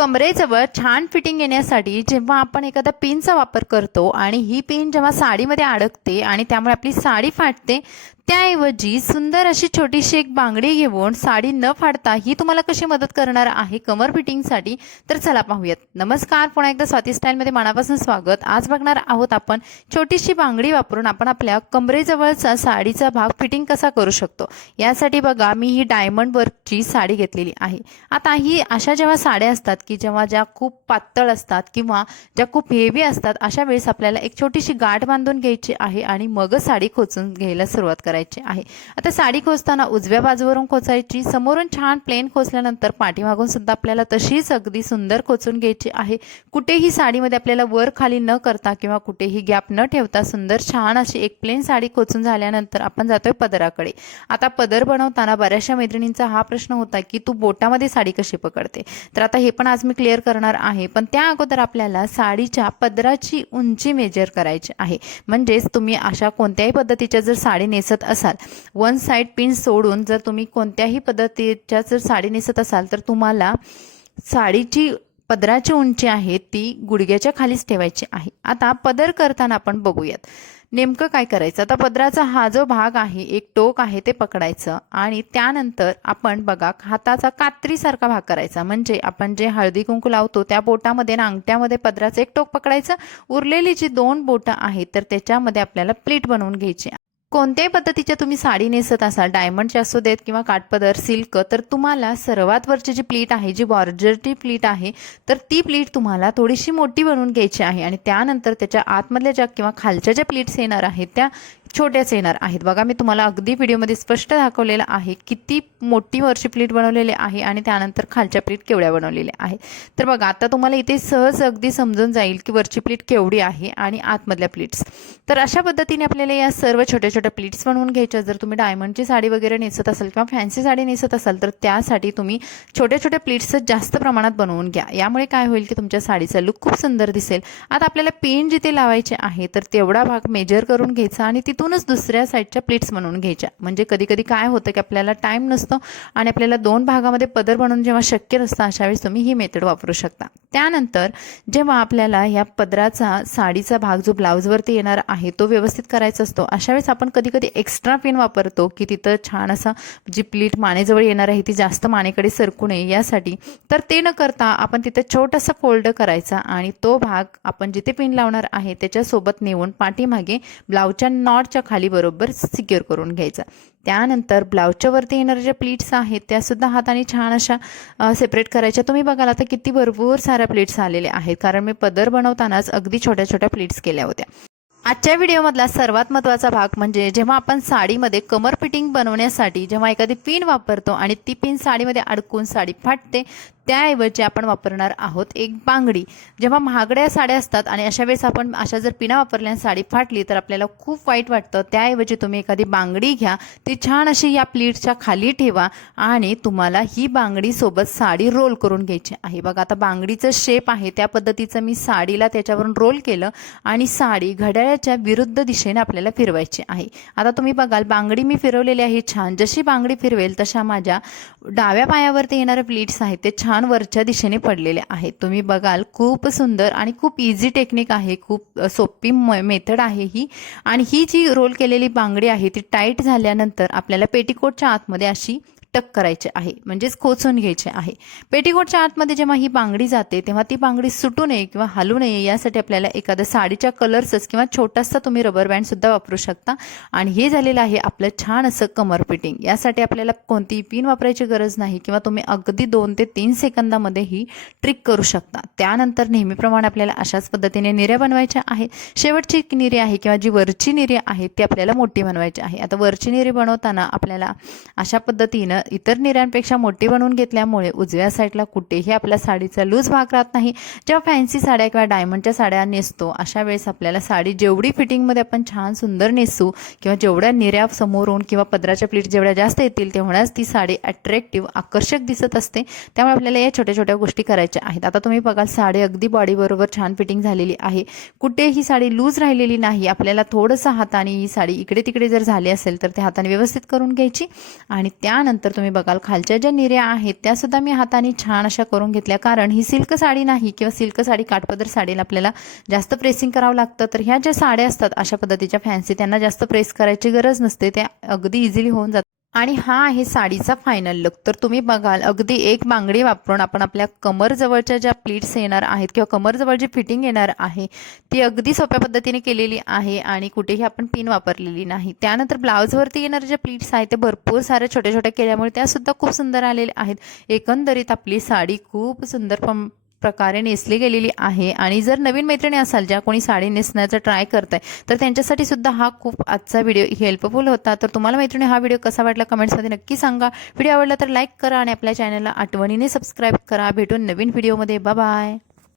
कमरेजवळ छान फिटिंग येण्यासाठी जेव्हा आपण एखादा पिनचा वापर करतो आणि ही पिन जेव्हा साडीमध्ये अडकते आणि त्यामुळे आपली साडी फाटते त्याऐवजी सुंदर अशी छोटीशी एक बांगडी घेऊन साडी न फाडता ही तुम्हाला कशी मदत करणार आहे कमर फिटिंगसाठी? तर चला पाहूयात. नमस्कार पुन्हा एकदा स्वाती स्टाईलमध्ये मनापासून स्वागत. आज बघणार आहोत आपण छोटीशी बांगडी वापरून आपण आपल्या कमरेजवळचा साडीचा भाग फिटिंग कसा करू शकतो? यासाठी बघा मी ही डायमंड वर्कची साडी घेतलेली आहे. आता ही अशा जेव्हा साड्या असतात की जेव्हा ज्या खूप पातळ असतात किंवा ज्या खूप हेवी असतात अशा वेळेस आपल्याला एक छोटीशी गाठ बांधून घ्यायची आहे आणि मगच साडी खोचून घ्यायला सुरुवात करायची आहे. आता साडी खोचताना उजव्या बाजूवरून खोचायची समोरून छान प्लेन खोचल्यानंतर पाठीमागून सुद्धा आपल्याला तशीच अगदी सुंदर खोचून घ्यायची आहे. कुठेही साडीमध्ये आपल्याला वर खाली न करता किंवा कुठेही गॅप न ठेवता सुंदर छान अशी एक प्लेन साडी खोचून झाल्यानंतर आपण जातोय पदराकडे. आता पदर बनवताना बऱ्याचशा मैत्रिणींचा हा प्रश्न होता की तू बोटामध्ये साडी कशी पकडते? तर आता हे पण आज मी क्लिअर करणार आहे. पण त्या अगोदर आपल्याला साडीच्या पदराची उंची मेजर करायची आहे. म्हणजेच तुम्ही अशा कोणत्याही पद्धतीच्या जर साडी नेसत असाल. वन साईड पिन सोडून जर तुम्ही कोणत्याही पद्धतीच्या जर साडी नेसत असाल तर तुम्हाला साडीची पदराची उंची आहे ती गुडघ्याच्या खालीच ठेवायची आहे. आता पदर करताना आपण बघूयात. नेमकं काय करायचं? आता पदराचा हा जो भाग आहे एक टोक आहे ते पकडायचं आणि त्यानंतर आपण बघा हाताचा कात्रीसारखा भाग करायचा. म्हणजे आपण जे हळदी कुंकू लावतो त्या बोटामध्ये ना अंगठ्यामध्ये पदराचं एक टोक पकडायचं. उरलेली जी दोन बोटं आहेत तर त्याच्यामध्ये आपल्याला प्लीट बनवून घ्यायची कोणत्याही पद्धतीच्या तुम्ही साडी नेसत असाल डायमंडची असू देत किंवा काठपदर सिल्क तर तुम्हाला सर्वात वरची जी प्लीट आहे जी बॉर्जरची प्लीट आहे तर ती प्लीट तुम्हाला थोडीशी मोठी बनवून घ्यायची आहे. आणि त्यानंतर त्याच्या आतमधल्या ज्या किंवा खालच्या ज्या प्लीट्स येणार आहेत त्या छोट्याच येणार आहेत. बघा मी तुम्हाला अगदी व्हिडिओमध्ये स्पष्ट दाखवलेलं आहे किती मोठी वरची प्लेट बनवलेली आहे आणि त्यानंतर खालच्या प्लेट केवढ्या बनवलेल्या आहेत. तर बघा आता तुम्हाला इथे सहज अगदी समजून जाईल की वरची प्लेट केवढी आहे आणि आतमधल्या प्लेट्स. तर अशा पद्धतीने आपल्याला या सर्व छोट्या छोट्या प्लेट्स बनवून घ्यायच्या. जर तुम्ही डायमंडची साडी वगैरे नेसत असाल किंवा फॅन्सी साडी नेसत असाल तर त्यासाठी तुम्ही छोट्या छोट्या प्लेट्स जास्त प्रमाणात बनवून घ्या. यामुळे काय होईल की तुमच्या साडीचा लुक खूप सुंदर दिसेल. आता आपल्याला पेन जिथे लावायचे आहे तर तेवढा भाग मेजर करून घ्यायचा आणि ती त्यातूनच दुसऱ्या साईडच्या प्लेट्स बनवून घ्यायच्या. म्हणजे कधी कधी काय होतं की आपल्याला टाईम नसतो आणि आपल्याला दोन भागामध्ये पदर बनवून जेव्हा शक्य नसतं अशा वेळेस तुम्ही ही मेथड वापरू शकता. त्यानंतर जेव्हा आपल्याला या पदराचा साडीचा भाग जो ब्लाऊजवरती येणार आहे तो व्यवस्थित करायचा असतो अशा वेळेस आपण कधी कधी एक्स्ट्रा पिन वापरतो की तिथं छान असा जी प्लीट मानेजवळ येणार आहे ती जास्त मानेकडे सरकू नये यासाठी. तर ते न करता आपण तिथं छोटासा फोल्ड करायचा आणि तो भाग आपण जिथे पिन लावणार आहे त्याच्यासोबत नेऊन पाठीमागे ब्लाऊजच्या नॉटच्या खाली बरोबर सिक्युअर करून घ्यायचा. त्यानंतर ब्लाऊजच्या वरती येणाऱ्या ज्या प्लीट्स आहेत त्या सुद्धा हाताने छान अशा सेपरेट करायच्या. तुम्ही बघाल आता किती भरपूर साऱ्या प्लीट्स आलेल्या आहेत. कारण मी पदर बनवतानाच अगदी छोट्या छोट्या प्लीट्स केल्या होत्या. आजच्या व्हिडिओमधला सर्वात महत्त्वाचा भाग म्हणजे जेव्हा आपण साडीमध्ये कमर फिटिंग बनवण्यासाठी जेव्हा एखादी पिन वापरतो आणि ती पिन साडीमध्ये अडकून साडी फाटते त्याऐवजी आपण वापरणार आहोत एक बांगडी. जेव्हा महागड्या साड्या असतात आणि अशा वेळेस आपण अशा जर पिना वापरल्या साडी फाटली तर आपल्याला खूप वाईट वाटतं. त्याऐवजी तुम्ही एखादी बांगडी घ्या. ती छान अशी या प्लीटच्या खाली ठेवा आणि तुम्हाला ही बांगडी सोबत साडी रोल करून घ्यायची आहे. बघा आता बांगडीचं शेप आहे. त्या पद्धतीचं मी साडीला त्याच्यावरून रोल केलं आणि साडी घड्याळाच्या विरुद्ध दिशेने आपल्याला फिरवायची आहे. आता तुम्ही बघाल बांगडी मी फिरवलेली आहे छान. जशी बांगडी फिरवेल तशा माझ्या डाव्या पायावरती येणारे प्लीट्स आहेत ते छान छान वरच्या दिशेने पडलेले आहेत. तुम्ही बघाल खूप सुंदर आणि खूप इझी टेक्निक आहे. खूप सोपी मेथड आहे ही. आणि ही जी रोल केलेली बांगडी आहे ती टाईट झाल्यानंतर आपल्याला पेटीकोटच्या आतमध्ये अशी टक करायचे आहे म्हणजेच खोचून घ्यायचे आहे. पेटीकोटच्या आतमध्ये जेव्हा ही बांगडी जाते तेव्हा ती बांगडी सुटू नये किंवा हलू नये यासाठी आपल्याला एखाद्या साडीच्या कलर्सच किंवा छोटासा तुम्ही रबर बँड सुद्धा वापरू शकता. आणि हे झालेलं आहे आपलं छान असं कमर फिटिंग यासाठी आपल्याला कोणतीही पिन वापरायची गरज नाही किंवा तुम्ही अगदी दोन ते तीन सेकंदामध्ये ही ट्रिक करू शकता. त्यानंतर नेहमीप्रमाणे आपल्याला अशाच पद्धतीने निर्या बनवायच्या आहेत शेवटची निरी आहे किंवा जी वरची निरी आहे ती आपल्याला मोठी बनवायची आहे. आता वरची निरी बनवताना आपल्याला अशा पद्धतीनं इतर निऱ्यांपेक्षा मोठी बनवून घेतल्यामुळे उजव्या साईडला कुठेही आपल्या साडीचा लूज भाग राहत नाही. जेव्हा फॅन्सी साड्या किंवा डायमंडच्या साड्या नेसतो अशा वेळेस आपल्याला साडी जेवढी फिटिंगमध्ये आपण छान सुंदर नेसू किंवा जेवढ्या निऱ्या समोरून किंवा पदराच्या प्लेट जेवढ्या जास्त येतील तेवढ्याच ती साडी अट्रॅक्टिव्ह आकर्षक दिसत असते. त्यामुळे आपल्याला या छोट्या छोट्या गोष्टी करायच्या आहेत. आता तुम्ही बघाल साडी अगदी बॉडीबरोबर छान फिटिंग झालेली आहे. कुठेही साडी लूज राहिलेली नाही. आपल्याला थोडंसं हाताने ही साडी इकडे तिकडे जर झाली असेल तर त्या हाताने व्यवस्थित करून घ्यायची. आणि त्यानंतर तर तुम्ही बघाल खालच्या ज्या निऱ्या आहेत त्या सुद्धा मी हाताने छान अशा करून घेतल्या. कारण ही सिल्क साडी नाही किंवा सिल्क साडी काठपदर साडीला आपल्याला जास्त प्रेसिंग करावं लागतं. तर ह्या ज्या साड्या असतात अशा पद्धतीच्या फॅन्सी त्यांना जास्त प्रेस करायची गरज नसते. त्या अगदी इझिली होऊन जातात आणि हा आहे साडीचा फायनल लुक तर तुम्ही बघाल अगदी एक बांगडी वापरून आपण आपल्या कमरजवळच्या ज्या प्लीट्स येणार आहेत किंवा कमरजवळ जी फिटिंग येणार आहे ती अगदी सोप्या पद्धतीने केलेली आहे आणि कुठेही आपण पिन वापरलेली नाही. त्यानंतर ब्लाऊजवरती येणारे ज्या प्लीट्स आहेत ते भरपूर साऱ्या छोट्या छोट्या केल्यामुळे त्यासुद्धा खूप सुंदर आलेल्या आहेत. एकंदरीत आपली साडी खूप सुंदर प्रकारे नेसली गेलेली आहे. आणि जर नवीन मैत्रिणी असाल ज्या कोणी साडी नेसण्याचा ट्राय करत आहे तर त्यांच्यासाठी सुद्धा हा खूप आजचा व्हिडिओ हेल्पफुल होता. तर तुम्हाला मैत्रिणी हा व्हिडिओ कसा वाटला कमेंट्समध्ये नक्की सांगा. व्हिडिओ आवडला तर लाईक करा आणि आपल्या चॅनलला आठवणीने सबस्क्राईब करा. भेटून नवीन व्हिडिओमध्ये बाय